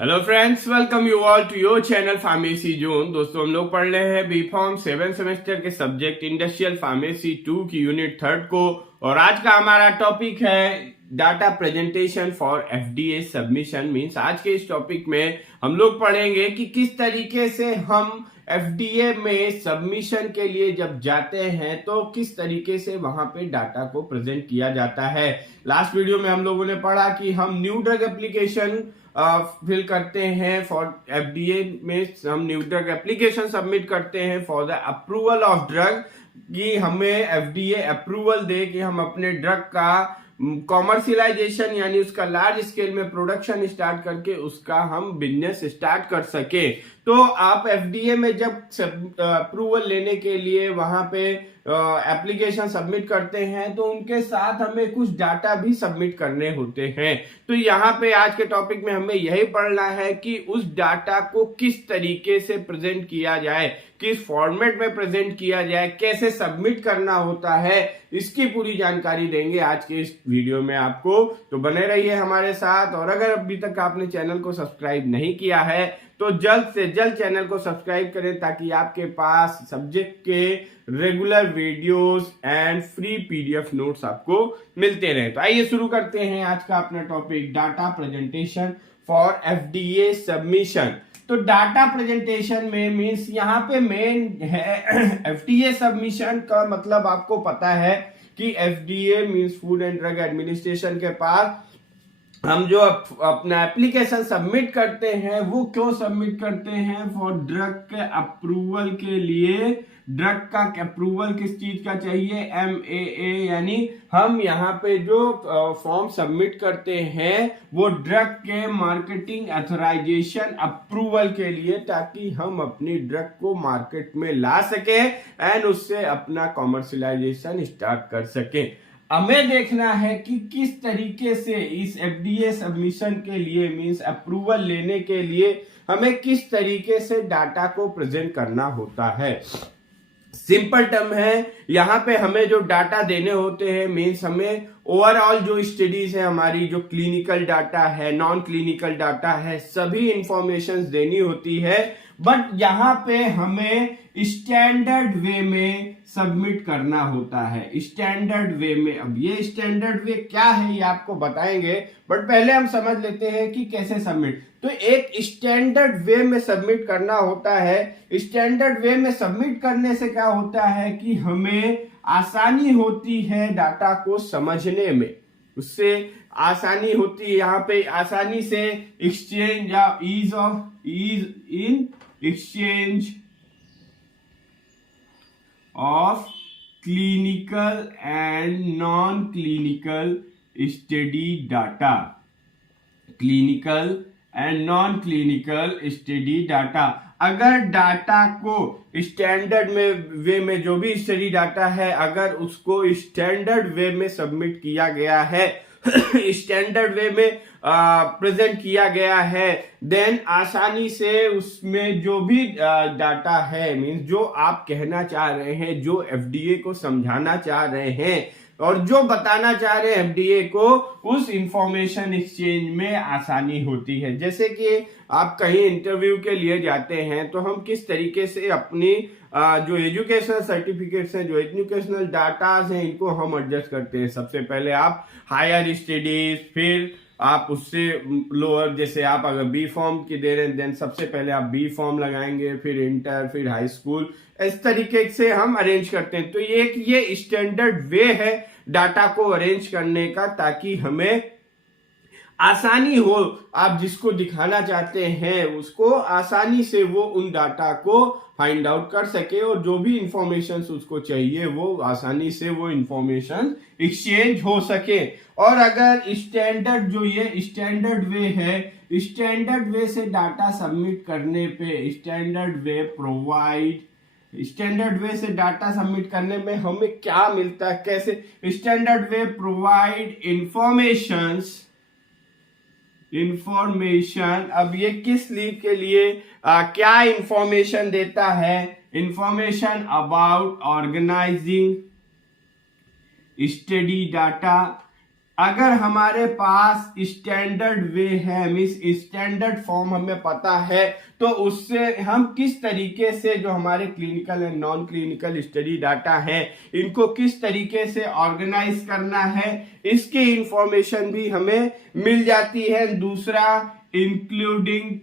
Hello friends, welcome you all to your channel pharmacy zone. दोस्तों, हम लोग पढ़ रहे हैं बी फॉर्म 7 सेमेस्टर के सब्जेक्ट इंडस्ट्रियल फार्मेसी 2 की यूनिट 3 को। और आज का हमारा टॉपिक है data presentation for FDA submission. Means आज के इस टॉपिक में हम लोग पढ़ेंगे कि किस तरीके से हम एफडीए में सबमिशन के लिए जब जाते हैं तो किस तरीके से वहां पे डाटा को प्रेजेंट किया जाता है। लास्ट वीडियो में हम लोगों ने पढ़ा कि हम न्यू ड्रग एप्लीकेशन फिल करते हैं फॉर एफडीए में, हम न्यू ड्रग एप्लीकेशन सबमिट करते हैं for the approval of drug, कि हमें एफडीए अप्रूवल दे कि हम अपने ड्रग का कॉमर्शियलाइजेशन यानी उसका लार्ज स्केल में प्रोडक्शन स्टार्ट करके उसका हम बिजनेस स्टार्ट कर सके। तो आप एफडीए में जब अप्रूवल लेने के लिए वहां पे एप्लीकेशन सबमिट करते हैं तो उनके साथ हमें कुछ डाटा भी सबमिट करने होते हैं। तो यहाँ पे आज के टॉपिक में हमें यही पढ़ना है कि उस डाटा को किस तरीके से प्रेजेंट किया जाए, किस फॉर्मेट में प्रेजेंट किया जाए, कैसे सबमिट करना होता है, इसकी पूरी जानकारी देंगे आज के इस वीडियो में आपको। तो बने रहिए हमारे साथ। और अगर अभी तक आपने चैनल को सब्सक्राइब नहीं किया है तो जल्द से जल्द चैनल को सब्सक्राइब करें ताकि आपके पास सब्जेक्ट के regular videos and free PDF notes आपको मिलते रहे। तो आइए शुरू करते हैं आज का अपना topic, data presentation for FDA submission. तो डाटा प्रेजेंटेशन में मींस यहाँ पे मेन है एफडीए सबमिशन का मतलब आपको पता है कि FDA means food and drug administration के पास हम जो अपना एप्लीकेशन सबमिट करते हैं वो क्यों सबमिट करते हैं, फॉर ड्रग के अप्रूवल के लिए। ड्रग का अप्रूवल किस चीज का चाहिए, MAA, यानी हम यहाँ पे जो फॉर्म सबमिट करते हैं वो ड्रग के मार्केटिंग ऑथराइजेशन अप्रूवल के लिए, ताकि हम अपनी ड्रग को मार्केट में ला सके एंड उससे अपना कॉमर्शियलाइजेशन स्टार्ट कर सके। हमें देखना है कि किस तरीके से इस एफडीए सबमिशन के लिए मींस अप्रूवल लेने के लिए हमें किस तरीके से डाटा को प्रेजेंट करना होता है। सिंपल टर्म है, यहाँ पे हमें जो डाटा देने होते हैं मींस हमें ओवरऑल जो स्टडीज है, हमारी जो क्लिनिकल डाटा है, नॉन क्लिनिकल डाटा है, सभी इंफॉर्मेशन देनी होती है। बट यहाँ पे हमें स्टैंडर्ड वे में सबमिट करना होता है, स्टैंडर्ड वे में। अब ये स्टैंडर्ड वे क्या है ये आपको बताएंगे, बट पहले हम समझ लेते हैं कि कैसे सबमिट। तो एक स्टैंडर्ड वे में सबमिट करना होता है। स्टैंडर्ड वे में सबमिट करने से क्या होता है कि हमें आसानी होती है डाटा को समझने में, उससे आसानी होती है। यहाँ पे आसानी से एक्सचेंज या ease in exchange of clinical and non clinical study data, clinical and non clinical study data. अगर डाटा को स्टैंडर्ड वे में जो भी स्टडी डाटा है, अगर उसको स्टैंडर्ड वे में सबमिट किया गया है स्टैंडर्ड वे में प्रेजेंट किया गया है, देन आसानी से उसमें जो भी डाटा है मींस जो आप कहना चाह रहे हैं, जो एफडीए को समझाना चाह रहे हैं और जो बताना चाह रहे हैं एफडीए को, उस इंफॉर्मेशन एक्सचेंज में आसानी होती है। जैसे कि आप कहीं इंटरव्यू के लिए जाते हैं तो हम किस तरीके से अपनी जो एजुकेशनल सर्टिफिकेट्स हैं, जो एजुकेशनल डाटाज हैं, इनको हम एडजस्ट करते हैं। सबसे पहले आप हायर स्टडीज, फिर आप उससे लोअर, जैसे आप अगर बी फॉर्म की दे रहे हैं देन सबसे पहले आप बी फॉर्म लगाएंगे, फिर इंटर, फिर हाई स्कूल, इस तरीके से हम अरेंज करते हैं। तो ये स्टैंडर्ड वे है डाटा को अरेंज करने का, ताकि हमें आसानी हो, आप जिसको दिखाना चाहते हैं उसको आसानी से वो उन डाटा को फाइंड आउट कर सके और जो भी इंफॉर्मेशन उसको चाहिए वो आसानी से वो इंफॉर्मेशन एक्सचेंज हो सके। और अगर स्टैंडर्ड जो ये स्टैंडर्ड वे है, स्टैंडर्ड वे से डाटा सबमिट करने पे स्टैंडर्ड वे से डाटा सबमिट करने में हमें क्या मिलता है, कैसे स्टैंडर्ड वे प्रोवाइड इंफॉर्मेशन। अब ये किस लीड के लिए क्या इंफॉर्मेशन देता है, information about organising study data अगर हमारे पास स्टैंडर्ड वे है, मीन्स स्टैंडर्ड फॉर्म हमें पता है, तो उससे हम किस तरीके से जो हमारे clinical and non clinical study data है इनको किस तरीके से ऑर्गेनाइज करना है, इसकी इंफॉर्मेशन भी हमें मिल जाती है। दूसरा, इंक्लूडिंग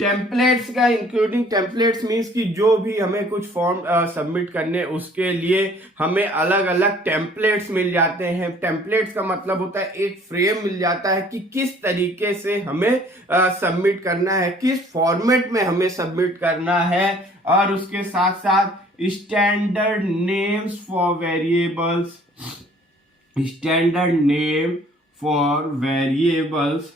टेम्पलेट्स का इंक्लूडिंग टेम्पलेट्स मीन्स कि जो भी हमें कुछ फॉर्म सबमिट करने उसके लिए हमें अलग अलग टेम्पलेट्स मिल जाते हैं। टेम्पलेट्स का मतलब होता है एक फ्रेम मिल जाता है कि किस तरीके से हमें सबमिट करना है, किस फॉर्मेट में हमें सबमिट करना है। और उसके साथ साथ standard names for variables, standard name for variables,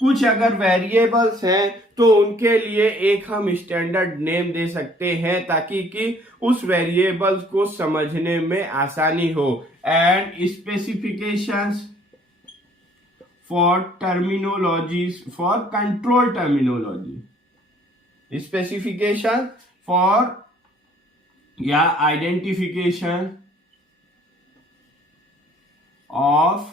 कुछ अगर वेरिएबल्स हैं तो उनके लिए एक हम स्टैंडर्ड नेम दे सकते हैं ताकि कि उस वेरिएबल्स को समझने में आसानी हो। And specifications for terminologies, for control terminology, specification for या आइडेंटिफिकेशन ऑफ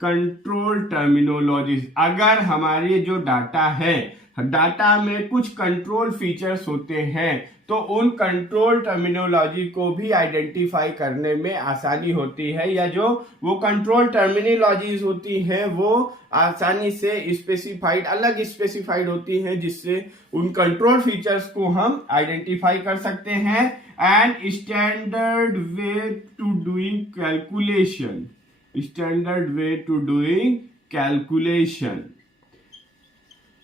कंट्रोल टर्मिनोलॉजीज। अगर हमारे जो डाटा है, डाटा में कुछ कंट्रोल फीचर्स होते हैं तो उन कंट्रोल टर्मिनोलॉजी को भी आइडेंटिफाई करने में आसानी होती है, या जो वो कंट्रोल टर्मिनोलॉजीज होती हैं वो आसानी से स्पेसिफाइड, अलग स्पेसिफाइड होती हैं, जिससे उन कंट्रोल फीचर्स को हम आइडेंटिफाई कर सकते हैं। And standard way to doing calculation, standard way to doing calculation.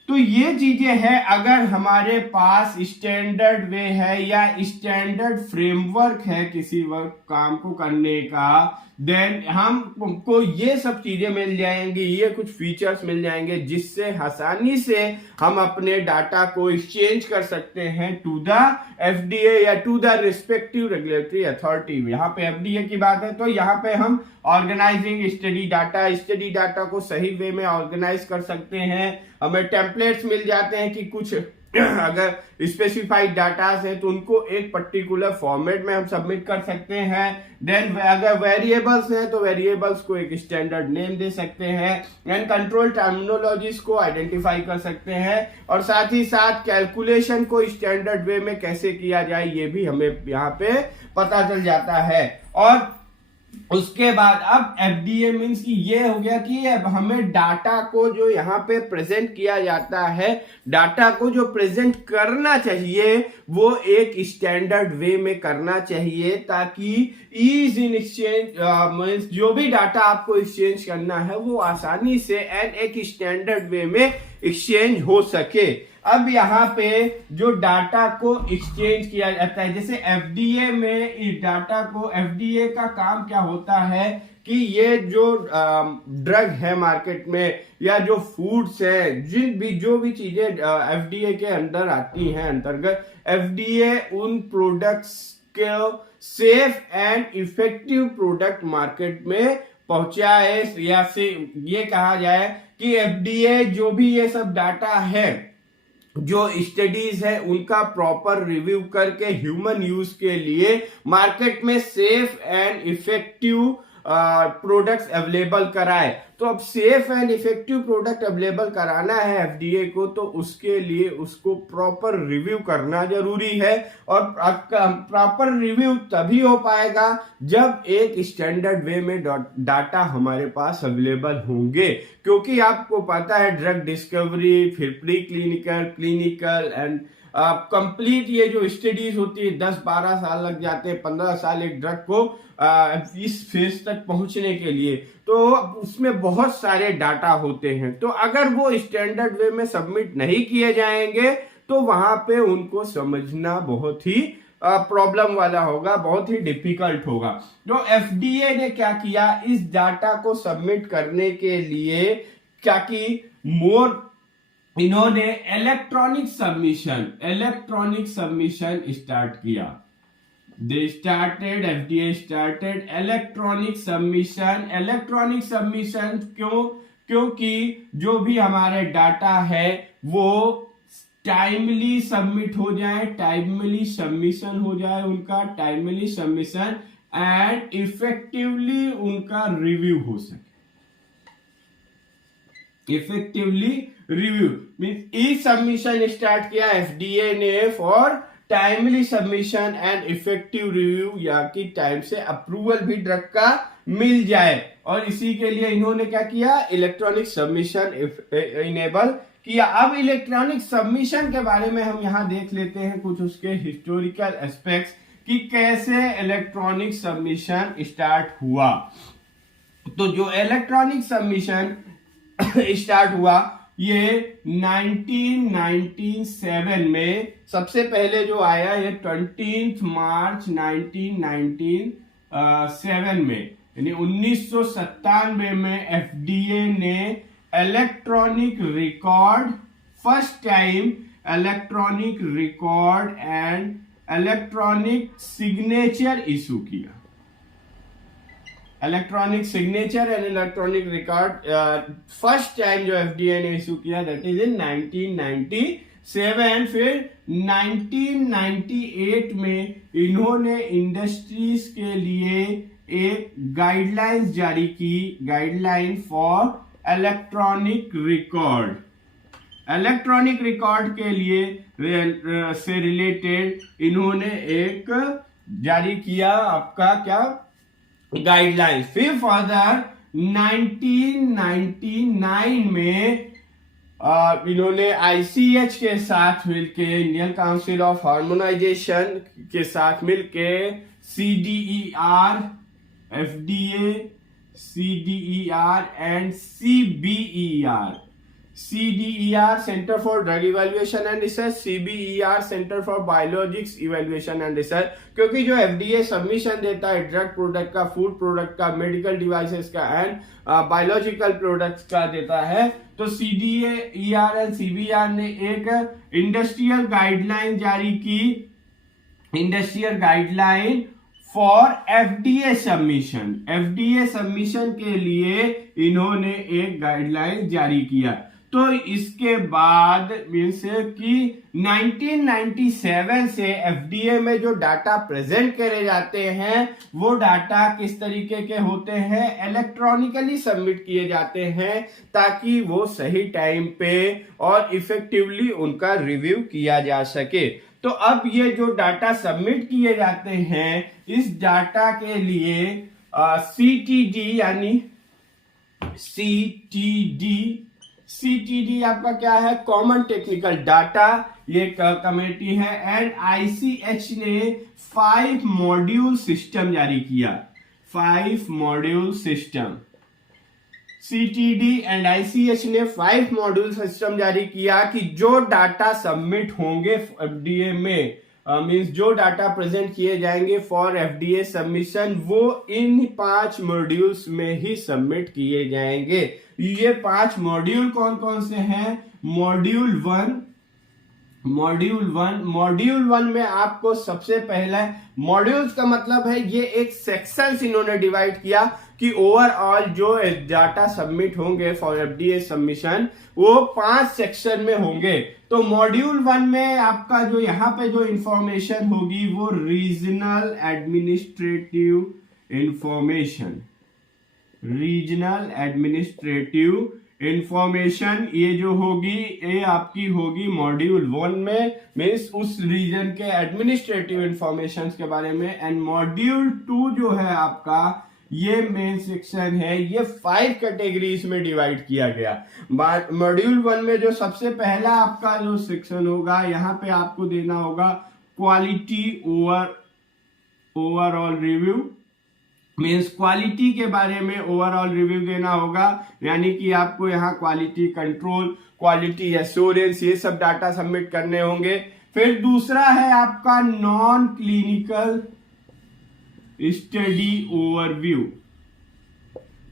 तो ये चीजें हैं। अगर हमारे पास स्टैंडर्ड वे है या स्टैंडर्ड फ्रेमवर्क है किसी काम को करने का, देन हमको ये सब चीजें मिल जाएंगी, ये कुछ फीचर्स मिल जाएंगे जिससे आसानी से हम अपने डाटा को एक्सचेंज कर सकते हैं टू द एफडीए या to the respective regulatory authority. यहाँ पे एफडीए की बात है तो यहाँ पे हम ऑर्गेनाइजिंग स्टडी डाटा को सही वे में ऑर्गेनाइज कर सकते हैं। हमें टेम्पलेट्स मिल जाते हैं कि कुछ अगर स्पेसिफाइड डाटा है तो उनको एक पर्टिकुलर फॉर्मेट में हम सबमिट कर सकते हैं। देन अगर वेरिएबल्स हैं तो वेरिएबल्स को एक स्टैंडर्ड नेम दे सकते हैं एंड कंट्रोल टर्मिनोलॉजीज को आइडेंटिफाई कर सकते हैं, और साथ ही साथ कैलकुलेशन को स्टैंडर्ड वे में कैसे किया जाए ये भी हमें यहाँ पे पता चल जाता है। और उसके बाद अब एफडीए मीन्स कि ये हो गया कि अब हमें डाटा को जो यहाँ पे प्रेजेंट किया जाता है, डाटा को जो प्रेजेंट करना चाहिए वो एक स्टैंडर्ड वे में करना चाहिए ताकि ईज इन एक्सचेंज मीन्स जो भी डाटा आपको एक्सचेंज करना है वो आसानी से एंड एक स्टैंडर्ड वे में एक्सचेंज हो सके। अब यहाँ पे जो डाटा को एक्सचेंज किया जाता है, जैसे एफडीए में इस डाटा को, एफडीए का काम क्या होता है कि ये जो ड्रग है मार्केट में या जो फूड्स है, जो भी चीजें एफडीए के अंदर आती हैं अंतर्गत, एफडीए उन प्रोडक्ट्स को safe and effective product market में पहुंचाए, या से ये कहा जाए कि एफडीए जो भी ये सब डाटा है, जो स्टडीज है उनका प्रॉपर रिव्यू करके ह्यूमन यूज के लिए मार्केट में safe and effective products available कराए। तो अब safe and effective product available कराना है एफडीए को, तो उसके लिए उसको प्रॉपर रिव्यू करना जरूरी है, और प्रॉपर रिव्यू तभी हो पाएगा जब एक स्टैंडर्ड वे में डाटा हमारे पास अवेलेबल होंगे। क्योंकि आपको पता है ड्रग डिस्कवरी, फिर pre clinical, clinical and complete ये जो स्टडीज होती है 10-12 साल लग जाते हैं, 15 साल एक ड्रग को इस फेज तक पहुंचने के लिए, तो उसमें बहुत सारे डाटा होते हैं। तो अगर वो स्टैंडर्ड वे में सबमिट नहीं किए जाएंगे तो वहां पे उनको समझना बहुत ही प्रॉब्लम वाला होगा, बहुत ही डिफिकल्ट होगा। तो एफडीए ने क्या किया, इस डाटा को सबमिट करने के लिए क्या की इन्होंने इलेक्ट्रॉनिक सबमिशन स्टार्ट किया। FDA started इलेक्ट्रॉनिक सबमिशन क्यों? क्योंकि जो भी हमारे डाटा है वो टाइमली सबमिट हो जाए, टाइमली सबमिशन हो जाए उनका, टाइमली सबमिशन एंड इफेक्टिवली उनका रिव्यू हो सके। इफेक्टिवली रिव्यू मीन्स ई सबमिशन स्टार्ट किया एफडीए ने for timely submission and effective review, या कि टाइम से अप्रूवल भी ड्रग का मिल जाए, और इसी के लिए इन्होंने क्या किया, इलेक्ट्रॉनिक सबमिशन इनेबल किया। अब इलेक्ट्रॉनिक सबमिशन के बारे में हम यहां देख लेते हैं कुछ उसके हिस्टोरिकल एस्पेक्ट्स कि कैसे इलेक्ट्रॉनिक सबमिशन स्टार्ट हुआ। तो जो इलेक्ट्रॉनिक सबमिशन स्टार्ट हुआ ये 1997 में सबसे पहले जो आया, ये 20 मार्च 1997 में, यानी 1997 में एफडीए ने electronic record, first time electronic record and electronic signature issue किया। Electronic signature and electronic record first time जो एफडीए ने इशू किया, दैट इज इन 1997। फिर 1998 में इन्होंने इंडस्ट्रीज के लिए एक गाइडलाइंस जारी की, guideline for electronic record. Electronic record के लिए से रिलेटेड इन्होंने एक जारी किया आपका क्या, गाइडलाइंस। फिर फर्दर 1999 में इन्होंने आईसीएच के साथ मिलके, इंडियन काउंसिल ऑफ हार्मोनाइजेशन के साथ मिलके CDER, FDA, CDER and CBER, CDER centre for drug evaluation and research, CBER centre for biologics evaluation and research, क्योंकि जो एफडीए सबमिशन देता है ड्रग प्रोडक्ट का, फूड प्रोडक्ट का, मेडिकल डिवाइसेस का एंड बायोलॉजिकल प्रोडक्ट्स का देता है, तो CDER एंड CBER ने एक इंडस्ट्रियल गाइडलाइन जारी की, industrial guideline for FDA submission. FDA submission के लिए इन्होंने एक गाइडलाइन जारी किया। तो इसके बाद मीन्स कि 1997 से एफडीए में जो डाटा प्रेजेंट करे जाते हैं वो डाटा किस तरीके के होते हैं, इलेक्ट्रॉनिकली सबमिट किए जाते हैं ताकि वो सही टाइम पे और इफेक्टिवली उनका रिव्यू किया जा सके। तो अब ये जो डाटा सबमिट किए जाते हैं, इस डाटा के लिए सीटीडी यानी सीटीडी आपका क्या है, कॉमन टेक्निकल डाटा, ये कमेटी है, एंड आईसीएच ने 5 मॉड्यूल सिस्टम जारी किया, 5 module system. CTD and ICH ने 5 मॉड्यूल सिस्टम जारी किया कि जो डाटा सबमिट होंगे एफडीए में, मींस जो डाटा प्रेजेंट किए जाएंगे फॉर एफडीए सबमिशन, वो इन 5 मॉड्यूल्स में ही सबमिट किए जाएंगे। ये 5 मॉड्यूल कौन कौन से हैं? मॉड्यूल 1 में आपको सबसे पहला, मॉड्यूल्स का मतलब है ये एक सेक्शंस इन्होंने डिवाइड किया कि ओवरऑल जो डाटा सबमिट होंगे फॉर एफडीए सबमिशन वो 5 सेक्शन में होंगे। तो मॉड्यूल 1 में आपका जो यहाँ पे जो इंफॉर्मेशन होगी वो regional administrative information, regional administrative information ये जो होगी ये आपकी होगी मॉड्यूल 1 में, मीन्स उस रीजन के एडमिनिस्ट्रेटिव इंफॉर्मेशन के बारे में। एंड मॉड्यूल 2 जो है आपका ये मेन सेक्शन है, ये 5 कैटेगरीज में डिवाइड किया गया। मॉड्यूल 1 में जो सबसे पहला आपका जो सेक्शन होगा, यहाँ पे आपको देना होगा quality overall review, means quality के बारे में ओवरऑल रिव्यू देना होगा, यानी कि आपको यहाँ क्वालिटी कंट्रोल, क्वालिटी एश्योरेंस, ये सब डाटा सबमिट करने होंगे। फिर दूसरा है आपका non clinical study overview,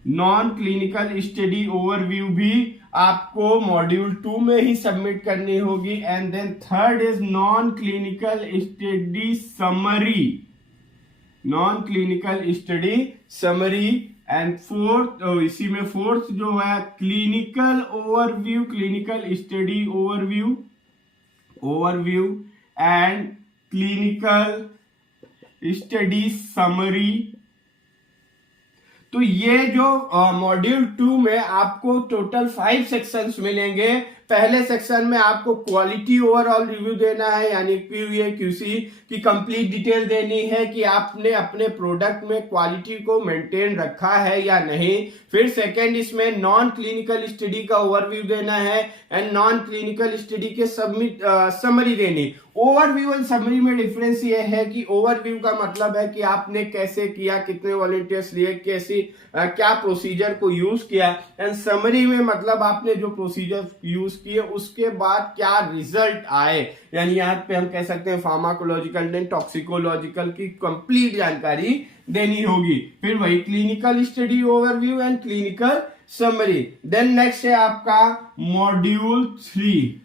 non clinical study overview भी आपको मॉड्यूल 2 में ही सबमिट करनी होगी। And then third is non clinical study summary, non clinical study summary. And fourth, इसी में फोर्थ जो है clinical overview, clinical study overview, overview and clinical study summary. तो ये जो मॉड्यूल 2 में आपको टोटल 5 सेक्शंस मिलेंगे। पहले सेक्शन में आपको क्वालिटी ओवरऑल रिव्यू देना है, यानी QA QC की कंप्लीट डिटेल देनी है कि आपने अपने प्रोडक्ट में क्वालिटी को मेंटेन रखा है या नहीं। फिर सेकंड, इसमें नॉन क्लिनिकल स्टडी का ओवरव्यू देना है एंड नॉन क्लिनिकल स्टडी के समरी देनी। ओवरव्यू एंड समरी में डिफरेंस ये है कि ओवरव्यू का मतलब है कि आपने कैसे किया, कितने वॉलंटियर्स लिए, कैसी क्या प्रोसीजर को यूज किया, एंड समरी में मतलब आपने जो प्रोसीजर यूज किए उसके बाद क्या रिजल्ट आए, यानी यहाँ पे हम कह सकते हैं फार्माकोलॉजिकल एंड टॉक्सिकोलॉजिकल की कंप्लीट जानकारी देनी होगी। फिर वही clinical study overview and clinical summary. Then next है आपका मॉड्यूल 3।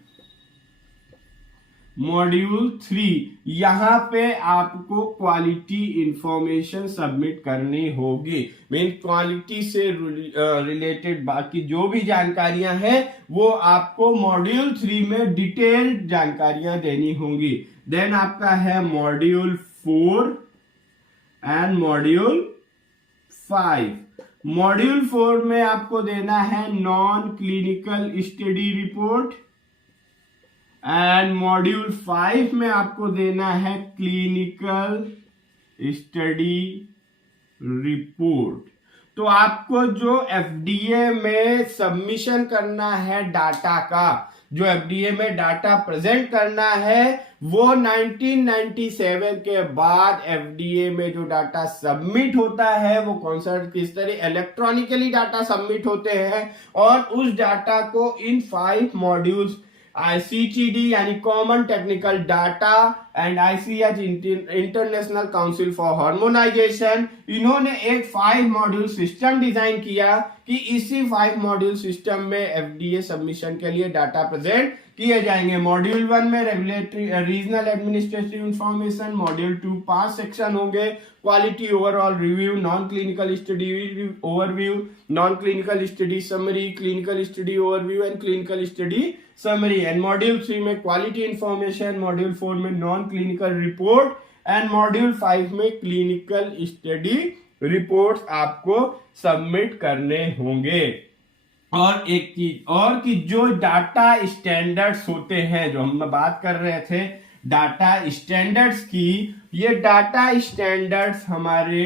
मॉड्यूल 3 यहां पे आपको क्वालिटी इंफॉर्मेशन सबमिट करनी होगी। मीन क्वालिटी से रिलेटेड बाकी जो भी जानकारियां हैं वो आपको मॉड्यूल 3 में डिटेल्ड जानकारियां देनी होंगी। देन आपका है मॉड्यूल 4 एंड मॉड्यूल 5। मॉड्यूल 4 में आपको देना है non clinical study report and module 5 में आपको देना है क्लिनिकल स्टडी रिपोर्ट। तो आपको जो FDA में सबमिशन करना है डाटा का, जो FDA में डाटा प्रेजेंट करना है, वो 1997 के बाद FDA में जो डाटा सबमिट होता है वो कौन सा किस तरह इलेक्ट्रॉनिकली डाटा सबमिट होते हैं, और उस डाटा को इन 5 मॉड्यूल्स ICTD यानी common technical data and ICH international council for harmonisation, इन्होंने एक 5 मॉड्यूल सिस्टम डिजाइन किया कि इसी 5 मॉड्यूल सिस्टम में FDA सबमिशन के लिए डाटा प्रेजेंट किए जाएंगे। मॉड्यूल 1 में regulatory regional administrative information, module 2 5 section होंगे, quality overall review, non clinical study overview, non clinical study summary, clinical study overview and clinical study summary. And module 3 में quality information, module 4 में non clinical report and module 5 में clinical study reports आपको submit करने होंगे। और एक चीज और कि जो डाटा स्टैंडर्ड्स होते हैं, जो हम बात कर रहे थे डाटा स्टैंडर्ड्स की, ये डाटा स्टैंडर्ड्स हमारे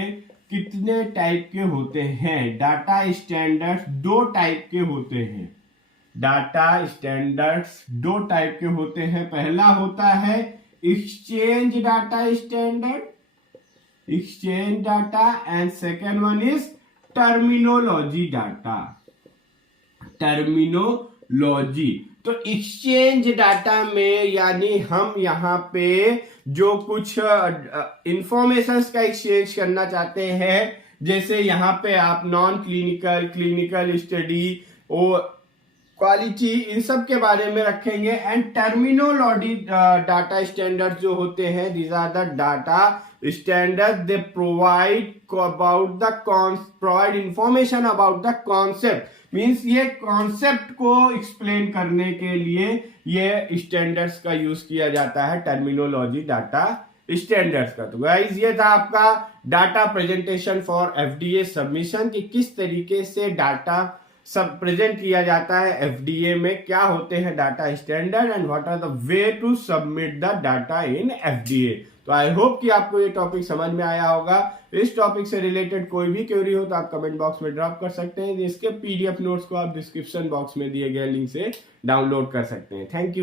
कितने टाइप के होते हैं? डाटा स्टैंडर्ड्स 2 टाइप के होते हैं। डाटा स्टैंडर्ड्स 2 टाइप के होते हैं। पहला होता है exchange data standard, exchange data, and second one is terminology data, terminology. तो एक्सचेंज डाटा में यानी हम यहाँ पे जो कुछ इंफॉर्मेशन का एक्सचेंज करना चाहते हैं, जैसे यहाँ पे आप नॉन क्लिनिकल, क्लिनिकल स्टडी और क्वालिटी, इन सब के बारे में रखेंगे। एंड टर्मिनोलॉजी डाटा स्टैंडर्ड जो होते हैं, these are the data standard, they provide about the provide information about the concept. Means ये कॉन्सेप्ट को एक्सप्लेन करने के लिए ये स्टैंडर्ड्स का यूज किया जाता है, टर्मिनोलॉजी डाटा स्टैंडर्ड्स का। तो गाइस ये था आपका data presentation for FDA submission, कि किस तरीके से डाटा सब प्रेजेंट किया जाता है FDA में, क्या होते हैं data standard and what are the way to submit the data in FDA। तो आई होप कि आपको ये टॉपिक समझ में आया होगा। इस टॉपिक से रिलेटेड कोई भी क्वेरी हो तो आप कमेंट बॉक्स में ड्रॉप कर सकते हैं। इसके PDF नोट्स को आप डिस्क्रिप्शन बॉक्स में दिए गए लिंक से डाउनलोड कर सकते हैं। Thank you.